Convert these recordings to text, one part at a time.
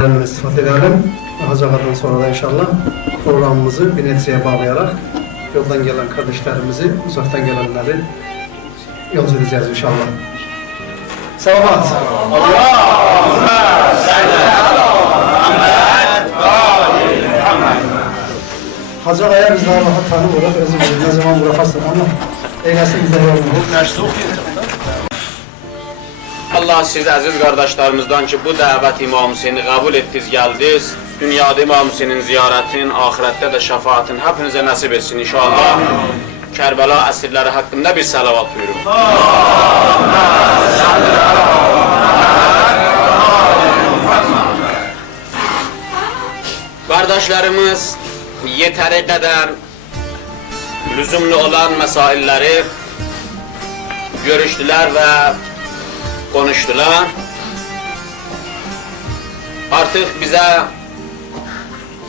Önemli istifade edelim. Hacı Ağa'dan sonra da inşallah programımızı bir neticeye bağlayarak yoldan gelen kardeşlerimizi, uzaktan gelenleri yolcu edeceğiz inşallah. Selamat. Hacı Ağa'ya biz daha rahat tanımıyoruz. Özür dilerim. Ne zaman bırakırsın ama eylesin bize yolunu. Allah siz əziz qardaşlarımızdan ki, bu dəvət İmam Hüseyni qəbul etdiniz, gəldiniz. Dünyada İmam Hüseynin ziyarətin, axirətdə də şəfaətin hepinizə nəsib etsin inşallah. Kərbəla əsirləri haqqında bir salavat buyurun. Qardaşlarımız yetəri qədər lüzumlu olan məsailləri görüşdülər və konuştular. Artık bize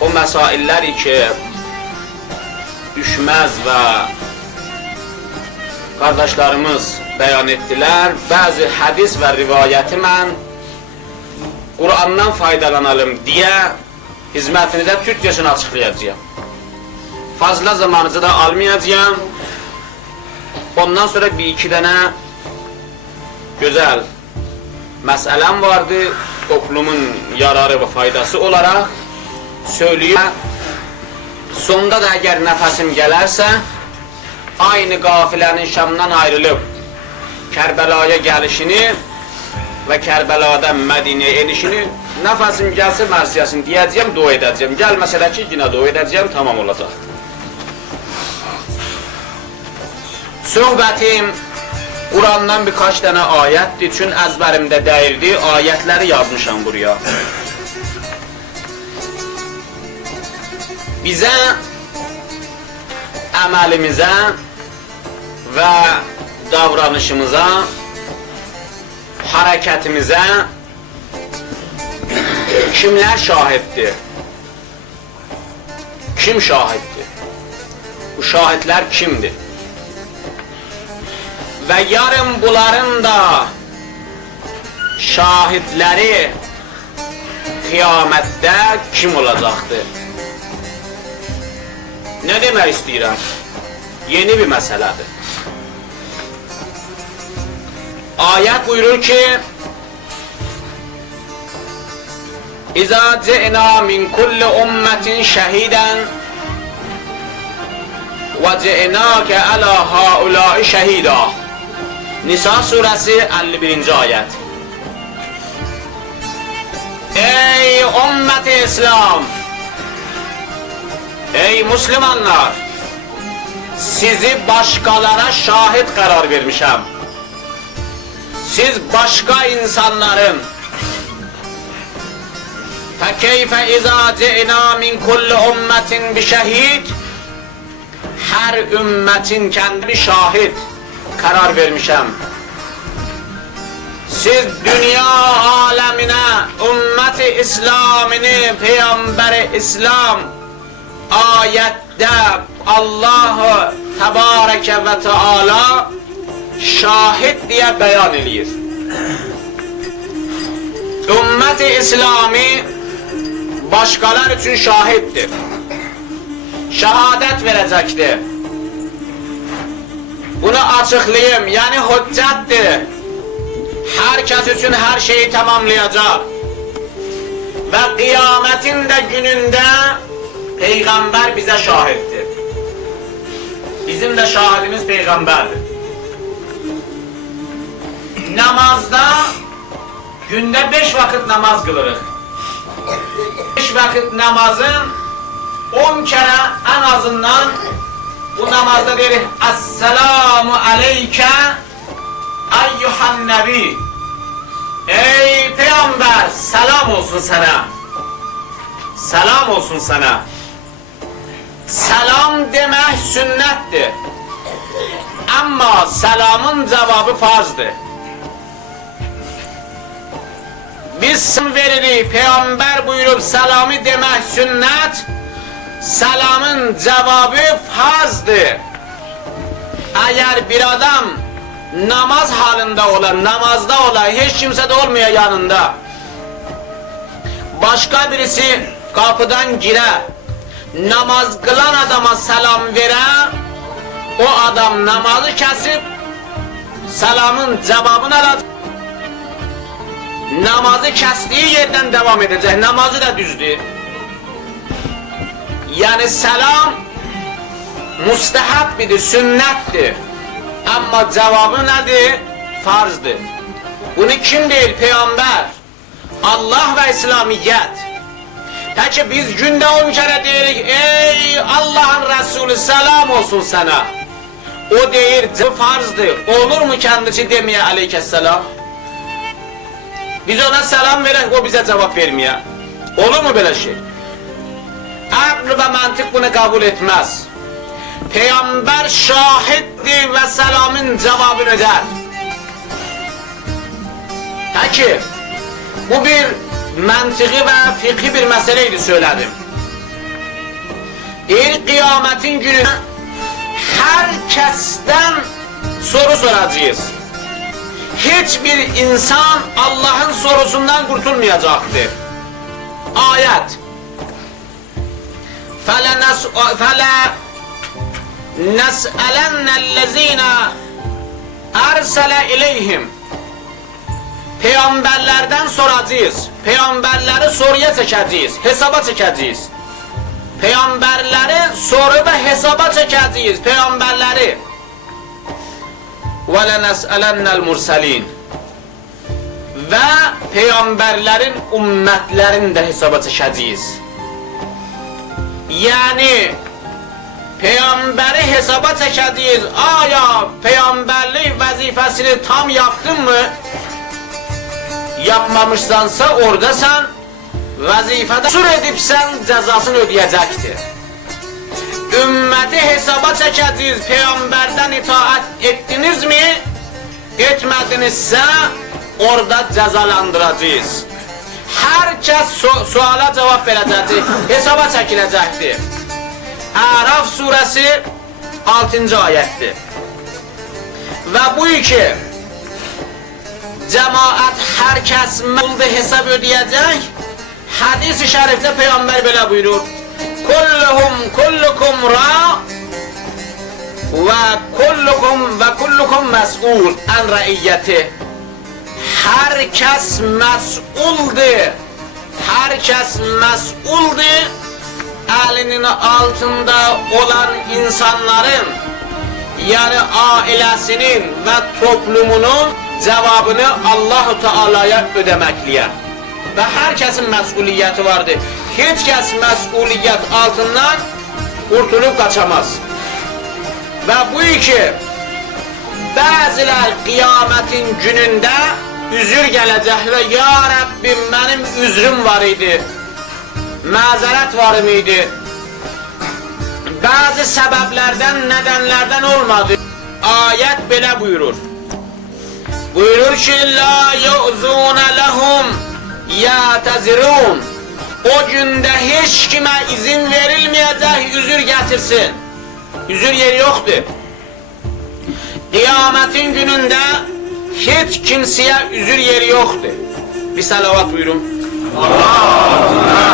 o mesailleri ki düşmez ve kardeşlerimiz beyan ettiler. Bazı hadis ve rivayeti ben Kur'an'dan faydalanalım diye hizmetinize Türkçesini açıklayacağım. Fazla zamanınızı da almayacağım. Ondan sonra bir iki tane güzel meselem vardı. Toplumun yararı ve faydası olarak söylüyor. Sonda da eğer nefesim gelerse aynı kafilenin Şam'dan ayrılıp Kerbela'ya gelişini ve Kerbela'dan Medine'ye inişini nefesim gelse mersiyasın diyeceğim, dua edeceğim. Gelmese de ki yine dua edeceğim, tamam olacak. Sohbetim Kur'an'dan birkaç tane ayettir. Çünkü ezberimde değildi. Ayetleri yazmışam buraya. Bize amelimize ve davranışımıza hareketimize kimler şahittir? Kim şahittir? Bu şahitler kimdir? Ve yarın bunların da şahitleri kıyamette kim olacaktı? Ne demek istiyorum? Yeni bir meseledir. Ayet buyurur ki İza ce'na min kulli ummetin şehiden ve ce'nake ala haulâi şehîdâ Nisa suresi 51. ayet. Ey ümmeti İslam! Ey Müslümanlar! Sizi başkalara şahit karar vermişim. Siz başka insanların فَكَيْفَ اِذَا جِئْنَا مِنْ كُلِّ اُمَّةٍ بِشَهِيدٍ Her ümmetin kendi şahit karar vermişim. Siz dünya alemine, ümmeti İslam'ını, Peygamberi İslam ayette Allah'ı Tebareke ve Teala şahit diye beyan ediyor. Ümmeti İslami başkalar için şahittir. Şehadet verecektir. Bunu açıklayayım. Yani hüccettir. Herkes için her şeyi tamamlayacak. Ve kıyametin de gününde peygamber bize şahittir. Bizim de şahidimiz peygamberdir. Namazda günde beş vakit namaz kılırız. Beş vakit namazın on kere en azından bu namazda deriz Esselamu aleyke eyyuhan nebi. Ey peygamber selam olsun sana. Selam olsun sana. Selam demek sünnettir. Ama selamın cevabı farzdır. Biz veririk peygamber buyurup selamı demek sünnet Selamın cevabı farzdır. Eğer bir adam namaz halinde olan, namazda olan, hiç kimse de olmuyor yanında. başka birisi kapıdan girer, namaz kılan adama selam veren, o adam namazı kesip selamın cevabını alacak. Namazı kestiği yerden devam edecek. Namazı da düzdür. Yani selam müstehapbidir, sünnettir. Ama cevabı nedir? Farzdır. Bunu kim değil? Peygamber. Allah ve İslamiyet. Peki biz günde on kere deyirik, ey Allah'ın Resulü selam olsun sana. O deyir, bu farzdır. Olur mu kendisi demeye aleykesselam? Biz ona selam verek, o bize cevap vermeye. Olur mu böyle şey? Akl ve mantık bunu kabul etmez. Peygamber şahittir ve selamın cevabını der. Peki, bu bir mantığı ve fikhi bir meseleydi söyledim. İlk kıyametin günü herkesten soru soracağız. Hiçbir insan Allah'ın sorusundan kurtulmayacaktır. Ayet. فَلَنَسْ- فَلَا nes'elennellezina ersele ileyhim Peygamberlerden soracağız. Peygamberleri soruya çekeceğiz, hesaba çekeceğiz. Peygamberleri soru ve hesaba çekeceğiz. Peygamberleri. Ve lenes'elennel ve peygamberlerin ümmetlerini de hesaba çekeceğiz. Yani peygamberi hesaba çekeceğiz. Aya peygamberlik vazifesini tam yaptın mı? Yapmamışsansa orada sen vazifede sur edip sen cezasını ödeyecektir. Ümmeti hesaba çekeceğiz. Peygamberden itaat ettiniz mi? Etmedinizse orada cezalandıracağız. Herkes su- suala cevap verecektir. Hesaba çekilecektir. Araf suresi 6. ayettir. Ve bu iki cemaat herkes mevlde hesap ödeyecek. Hadis-i şerifte peygamber böyle buyurur. Kulluhum kullukum ra ve kullukum ve kullukum mes'ul en ra'iyyeti. Herkes mes'uldi. Herkes mes'uldi. Elinin altında olan insanların yani ailesinin ve toplumunun cevabını Allahu Teala'ya ödemekliye. Ve herkesin mesuliyeti vardır. Hiç kes mesuliyet altından kurtulup kaçamaz. Ve bu iki bazılar kıyametin gününde üzür gelecek ve Ya Rabbim benim üzrüm var idi. Mazeret var mıydı? Bazı sebeplerden, nedenlerden olmadı. Ayet böyle buyurur. Buyurur ki la yu'zune lehum yatazirun. O günde hiç kime izin verilmeyecek üzür getirsin. Üzür yeri yoktu. Kıyametin gününde hiç kimseye üzür yeri yoktu. Bir salavat buyurun. Ve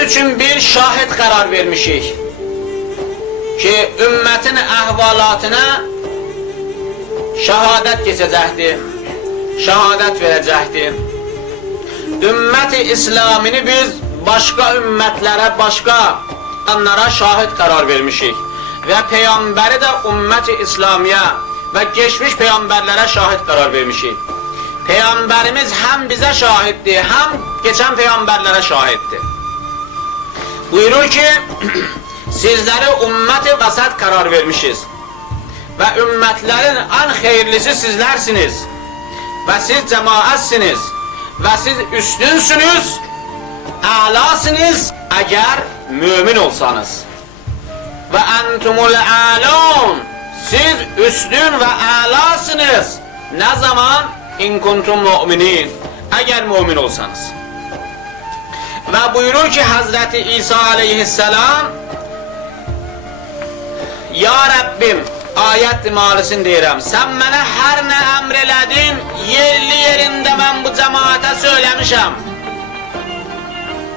ümmet için bir şahit karar vermişik. Ki ümmetin ehvalatına şehadet geçecekti. Şehadet verecekti. Ümmeti İslam'ını biz başka ümmetlere, başka onlara şahit karar vermişik. Ve peygamberi de ümmeti İslamiye ve geçmiş peygamberlere şahit karar vermişik. Peygamberimiz hem bize şahitti, hem geçen peygamberlere şahitti. Buyurur ki, sizlere ümmeti vasat karar vermişiz. Ve ümmetlerin en hayırlısı sizlersiniz. Ve siz cemaatsiniz. Ve siz üstünsünüz, alasınız eğer mümin olsanız. Ve entumul alun. Siz üstün ve alasınız. Ne zaman? İn kuntum mu'minin. Eğer mümin olsanız. Ve buyurur ki Hazreti İsa aleyhisselam Ya Rabbim ayet malisin deyirəm. Sen bana her ne emreledin yerli yerinde ben bu cemaate söylemişim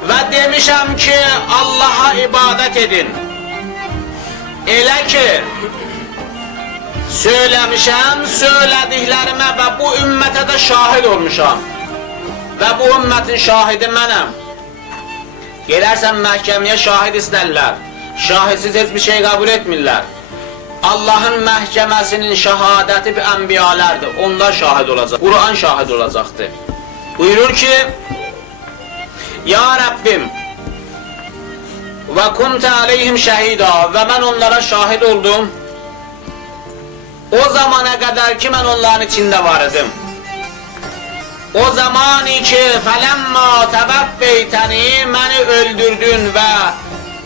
ve demişəm ki Allah'a ibadet edin. Elə ki söylemişəm söylədiklərimə və bu ümmətə də şahid olmuşam. Və bu ümmətin şahidi mənəm Gelərsən məhkəməyə şahid istərlər Şahidsiz heç bir şey qəbul etmirlər Allahın məhkəməsinin şəhadəti bir ənbiyalərdir Onlar şahid olacaq Quran şahid olacaqdır Buyurur ki Ya Rabbim ve kunte aleyhim şehida. Ve ben onlara şahit oldum. O zamana kadar ki ben onların içinde vardım. O zaman ki felemma tevaffeyteni beni öldürdün ve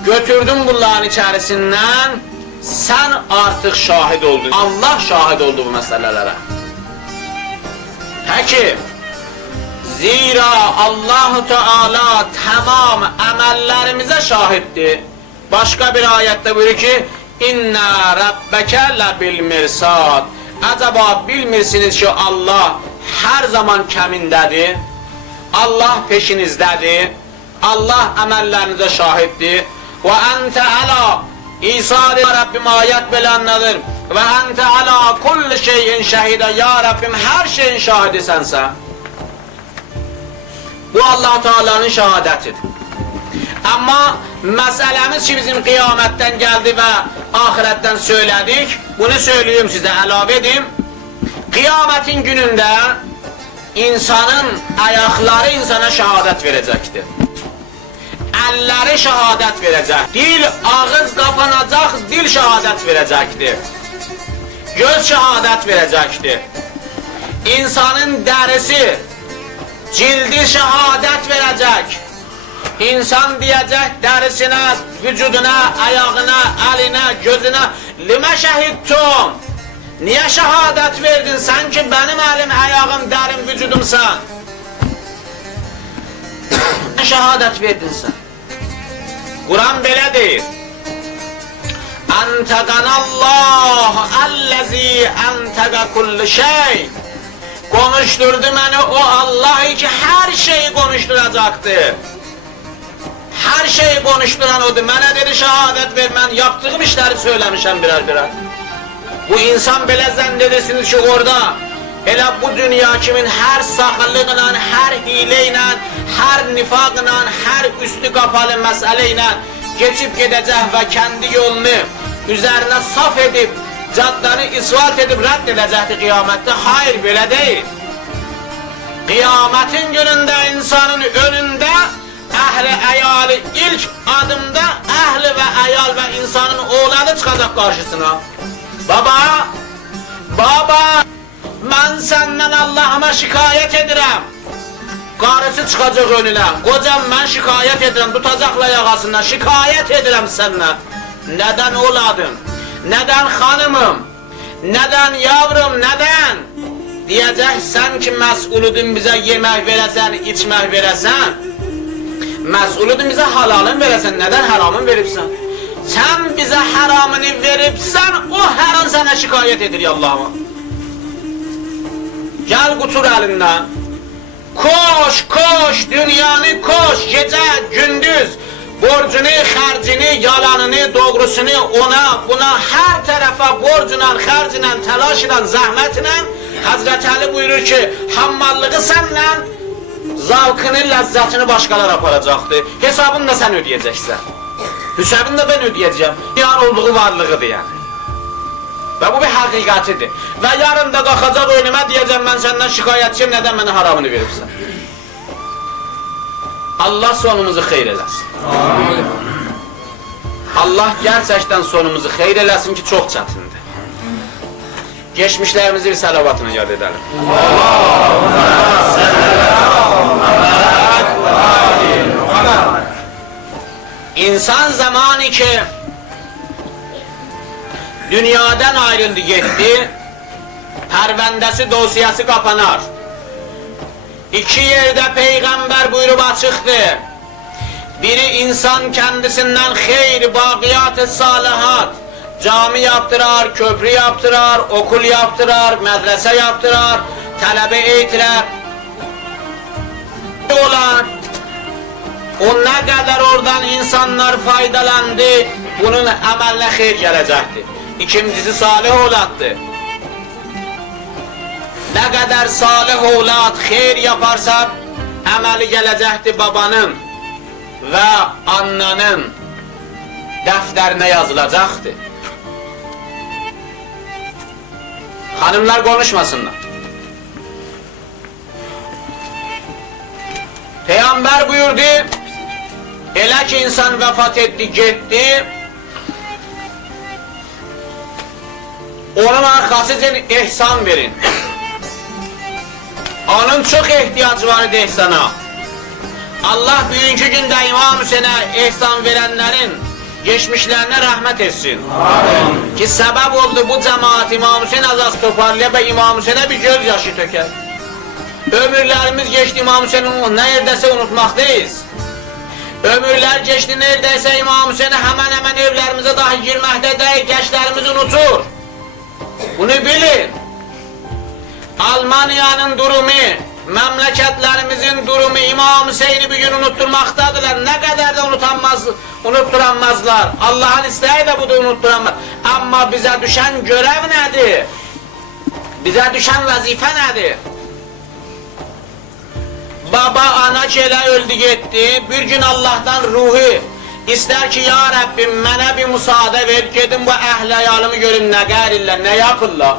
götürdün bunların içerisinden sen artık şahit oldun. Allah şahit oldu bu meselelere. Peki Zira Allahu Teala tamam emellerimize şahittir. Başka bir ayette buyuruyor ki İnna rabbeke bil mirsad. Acaba bilmirsiniz ki Allah her zaman kəmindədir. Allah peşinizdədir. Allah əməllərinizə şahiddir. Və ente ala İsa dedi, Rabbim ayet belə anladır. Və ente ala kulli şeyin şəhida. Ya Rabbim her şeyin şahidi sənsən. Bu Allah Teala'nın şehadetidir. Ama meselemiz ki bizim kıyametten geldi ve ahiretten söyledik. Bunu söyleyeyim size, elave edeyim. Kıyametin gününde insanın ayakları insana şehadet verecektir. Elleri şehadet verecek. Dil, ağız kapanacak, dil şehadet verecektir. Göz şehadet verecektir. İnsanın derisi, cildi şehadet verecek. İnsan diyecek derisine, vücuduna, ayağına, eline, gözüne lime şehittum. Niye şehadet verdin sen ki benim elim, ayağım, derim, vücudumsan? şehadet verdin sen. Kur'an böyle değil. Enteganallah ellezî entega kulli şey. Konuşturdu beni o Allah ki her şeyi konuşturacaktı. Her şeyi konuşturan odur. Mənə dedi şehadet ver, mən yaptığım işleri söylemişim birer birer. Bu insan belə zənn edirsiniz ki orada elə bu dünya kimin hər saxıllıqla, hər hilə ilə, hər nifaqla, hər üstü qapalı məsələ ilə keçib gedəcək və kəndi yolunu üzərinə saf edib, caddanı isvat edib rədd edəcəkdir qiyamətdə. Hayır, belə deyil. Kıyametin gününde insanın önünde ehli eyalı ilk adımda ehli ve eyal ve insanın oğlanı çıkacak karşısına. Baba, baba, ben senden Allah'ıma şikayet ederim. Karısı çıkacak önüne. Kocam ben şikayet ederim. Tutacakla yakasından. Şikayet ederim senden. Neden oğladım? Neden hanımım? Neden yavrum? Neden? Diyeceksen ki məsuludun bize yemek veresen, içmek veresen. Məsuludun bize halalın veresen, neden haramın veripsen? Sen bize haramını veripsen, o haram sana şikayet edir ya Allah'ıma. Gel kutur elinden. Koş, koş, dünyanı koş, gece, gündüz. Borcunu, xərcini, yalanını, doğrusunu ona, buna her tarafa borcla, xərclə, təlaşla, zəhmətlə Hazreti Ali buyurur ki, hammallığı senle zavkını, ləzzətini başqalar aparacaqdır. Hesabını da sen ödəyəcəksən. Hesabını da ben ödəyəcəm. Yan olduğu varlığıdır yani. Ve bu bir hakikatidir. Ve yarın da kalkacak önüme diyeceğim ben senden şikayetçiyim neden bana haramını verirsen. Allah sonumuzu xeyr eləsin. Allah gerçekten sonumuzu xeyr eləsin ki çok çətindir. Geçmişlerimizi bir salavatına yad edelim. İnsan zamanı ki dünyadan ayrıldı gitti, pərvəndəsi dosyası kapanar. İki yerde peygamber buyurup açıktı. Biri insan kendisinden hayır, bakiyat-ı salihat, cami yaptırar, köprü yaptırar, okul yaptırar, medrese yaptırar, talebe eğitiler. Olar. O ne kadar oradan insanlar faydalandı, bunun emeline hayır gelecekti. İkincisi salih olattı. Ne kadar salih oğlat xeyr yaparsa əməli gələcəkdir babanın və annanın dəftərinə yazılacaqdır. Hanımlar konuşmasınlar. Peygamber buyurdu, ki insan vefat etti, gitti, onun arkasıca ihsan verin. Onun çok ihtiyacı var idi ihsana. Allah bugünkü gündə İmam Hüseynə ihsan verənlərin geçmişlerine rahmet etsin. Amin. Ki sebep oldu bu cemaat İmam Hüseyin azaz toparlaya ve İmam Hüseyin'e bir göz yaşı töker. Ömürlerimiz geçti İmam Hüseyin'i neredeyse unutmaktayız. Ömürler geçti neredeyse İmam Hüseyin'i hemen hemen evlerimize dahi girmekte değil, gençlerimiz unutur. Bunu bilin. Almanya'nın durumu, memleketlerimizin durumu İmam Hüseyin'i bir gün unutturmaktadırlar. Ne kadar da unutanmaz, unutturamazlar. Allah'ın isteği de bu da unutturamaz. Ama bize düşen görev nedir? Bize düşen vazife nedir? Baba, ana kelə öldü gitti. Bir gün Allah'tan ruhu ister ki ya Rabbim mənə bir müsaade ver, gedim bu əhləyalımı görün nə qərirlər, nə yapırlar.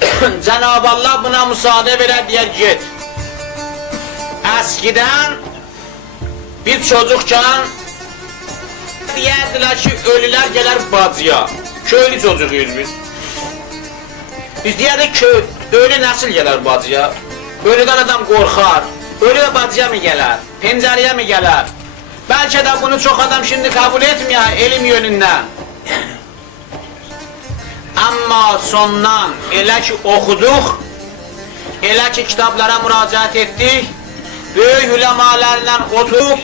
Cenab-ı Allah buna müsaade verer diyer git. Eskiden bir çocukken diyerdiler ki ölüler gelir bacıya. Köylü çocuğuyuz biz. Biz diyerdik ki ölü nasıl gelir bacıya? Ölüden adam korkar. Ölü de bacıya mı gelir? Pencereye mi gelir? Belki de bunu çok adam şimdi kabul etmiyor elim yönünden. Amma sondan elə ki oxuduq, elə ki kitablara müraciət etdik, böyük üləmalərlə oturup,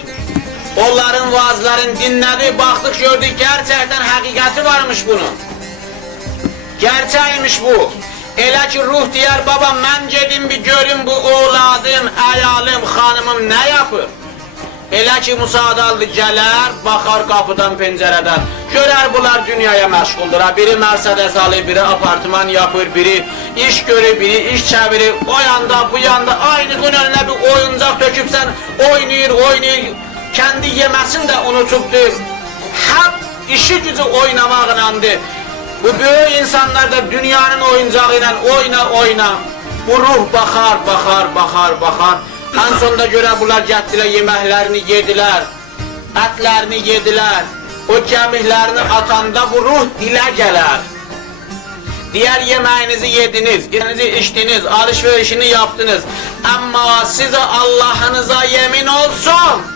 onların vaazlarını dinlədik, baxdıq, gördük, gerçəkdən həqiqəti varmış bunun. Gerçəkmiş bu. Elə ki ruh deyər, baba mən gedim bir görüm bu oğladım, əyalım, xanımım nə yapır? Elə ki müsaade aldı gələr, baxar qapıdan, pəncərədən. Görər bunlar dünyaya məşğuldur. Biri Mercedes alır, biri apartman yapır, biri iş görür, biri iş çevirir. O yanda, bu yanda aynı gün önüne bir oyuncak döküp sen oynayır, oynayır. Kendi yemesini de unutuptur. Hep işi gücü oynamağınandı. Bu büyük insanlar da dünyanın oyuncağıyla oyna oyna. Bu ruh bakar, bakar, bakar, bakar. En sonunda göre bunlar getdilər yeməklərini yediler, ətlərini yediler. O kemiklerini atanda bu ruh dilə gələr. Diğer yemeğinizi yediniz, yerinizi içtiniz, alışverişini yaptınız. Ama size Allah'ınıza yemin olsun.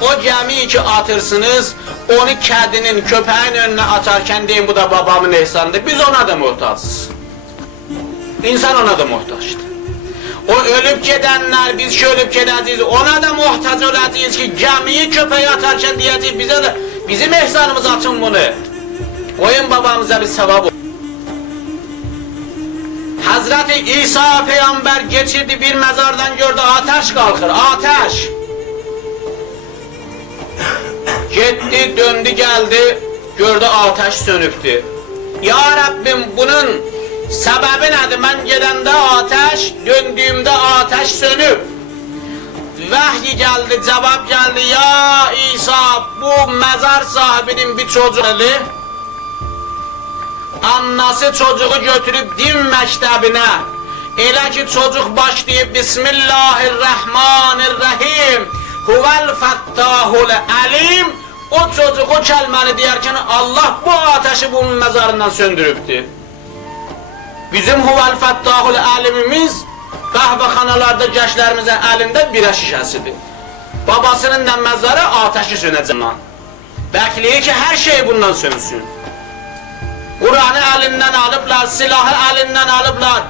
O gemiyi ki atırsınız, onu kedinin, köpeğin önüne atarken deyin bu da babamın ehsanıdır. Biz ona da muhtaçız. İnsan ona da muhtaçtır. O ölüp gidenler biz şu ölüp gideceğiz ona da muhtaç olacağız ki gemiyi köpeğe atarken diyeceğiz bize de bizim ehsanımız atın bunu. Koyun babamıza bir sevap olsun. Hazreti İsa peygamber geçirdi bir mezardan gördü ateş kalkır ateş. Gitti döndü geldi gördü ateş sönüktü. Ya Rabbim bunun sebebi nedir? Ben gidende ateş, döndüğümde ateş sönüp. Vahiy geldi, cevap geldi. Ya İsa bu mezar sahibinin bir çocuğu. Annası çocuğu götürüp din məktəbinə. Elə ki çocuk başlayıb Bismillahirrahmanirrahim. Huvel fettahul alim. O çocuk o kəlməni deyərkən Allah bu ateşi bunun mezarından söndürübdür. Bizim huvel fettahul alimimiz kahvexanalarda gençlerimizin elinde bira şişəsidir. Babasının da mezarı ateşi sönəcək. Bəkləyir ki her şey bundan sönsün. Kur'an'ı elinden alıplar, silahı elinden alıplar.